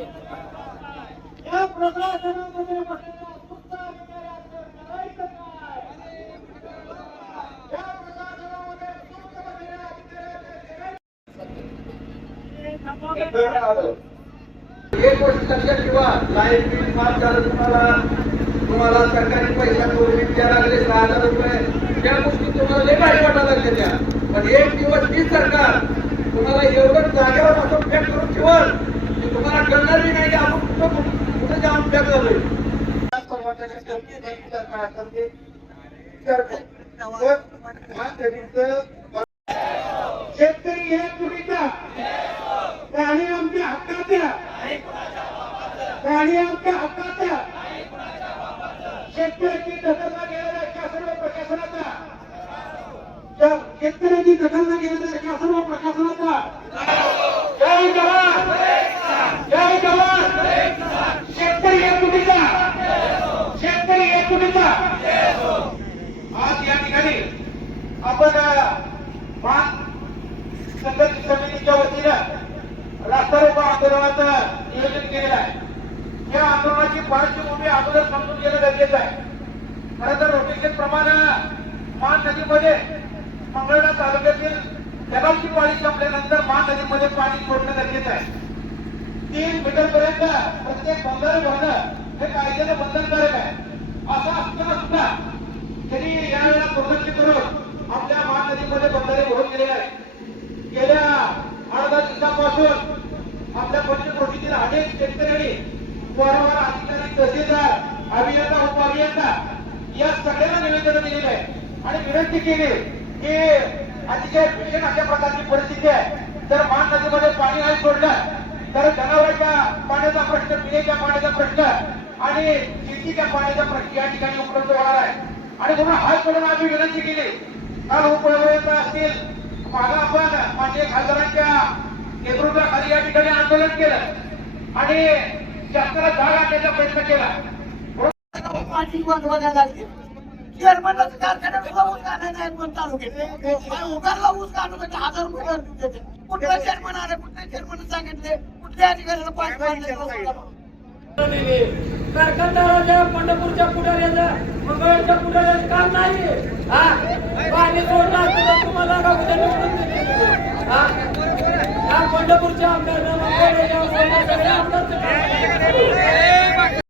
या प्रशासनामध्ये बसलेल्या सुद्धा अधिकाऱ्यांचं करायचं काय? या प्रशासनामध्ये सुद्धा बसलेल्या अधिकाऱ्यांचं एक गोष्ट लक्षात ठेवा, लाईट बिल माफ झालं तुम्हाला सरकारी पैशातून द्यायला लागले 6,000 रुपये. त्या गोष्टी तुम्हाला लय भारी वाटायला लागल्या त्या. पण एक दिवस ती सरकार तुम्हाला एवढं जागेवर असं पॅक करून ठेवल की तुम्हाला कळणार बी नाही की आपण कुठे जाऊन पॅक झालोय. शेतकरी हे चुकीचा, प्राणी आमच्या हक्काच्या, प्राणी आमच्या हक्काच्या. शेतकऱ्याची दखल न घेणाऱ्या एका सर्व प्रशासनाचा, शेतकऱ्याची दखल न घेणाऱ्या एका सर्व प्रशासनाचा जय जवान, जय जवान. शेतकरी हे चुकीचा, शेतकरी हे चुकीचा. आज या ठिकाणी आपण मान संघर्ष समितीच्या वतीनं रास्ता रोको आंदोलनाचं नियोजन केलेलं आहे. या आंदोलनाची पार्श्वभूमी अगोदर समजून घेणं गरजेचं आहे. खरं तर रोटेशन प्रमाणे मान नदीमध्ये मंगळवेढा तालुक्यातील जगाची पाणी संपल्यानंतर मान नदीमध्ये पाणी सोडणं गरजेचं आहे. 3 मीटर पर्यंत प्रत्येक बंधारे भरणं हे कायद्यानं बंधनकारक आहे. असं असताना सुद्धा त्यांनी यावेळेला दुर्लक्ष करून आपल्या मान नदीमध्ये बंधारे भरून गेलेले आहेत. गेल्या 8-10 दिवसांपासून आपल्या पंचक्रोशीतील अनेक शेतकऱ्यांनी वारंवार अधिकारी, तहसीलदार, अभियंता, उपअभियंता या सगळ्यांना निवेदन दिलेलं आहे आणि विनंती केली की अतिशय भीषण अशा प्रकारची परिस्थिती आहे. जर मान नदीमध्ये पाणी नाही सोडलं तर जनावरांच्या पाण्याचा प्रश्न, पिण्याच्या पाण्याचा प्रश्न आणि शेतीच्या पाण्याचा प्रश्न या ठिकाणी उपलब्ध होणार आहे. आणि म्हणून हात करून आम्ही विनंती केली. काल उपअभियंता असतील, मागे आपण माननीय खासदारांच्या नेतृत्वाखाली या ठिकाणी आंदोलन केलं आणि शासनाला जाग आणण्याचा प्रयत्न केला. चेअरमनच कारखान्याला ऊस काढायला नाही पण तालुक्यात उगारला ऊस काढून 1000 रुपये कुठल्या चेअरमन आले, कुठल्या चेअरमन सांगितले, कुठल्या अधिकाऱ्याला पाणी कारखानदाराच्या, पंढरपूरच्या पुढाऱ्याचा, मंगळवेढच्या पुढाऱ्याचं काम नाही. पाणी सोडलं तुम्हाला पंढरपूरच्या आमदार, मंगळवेढच्या आमदार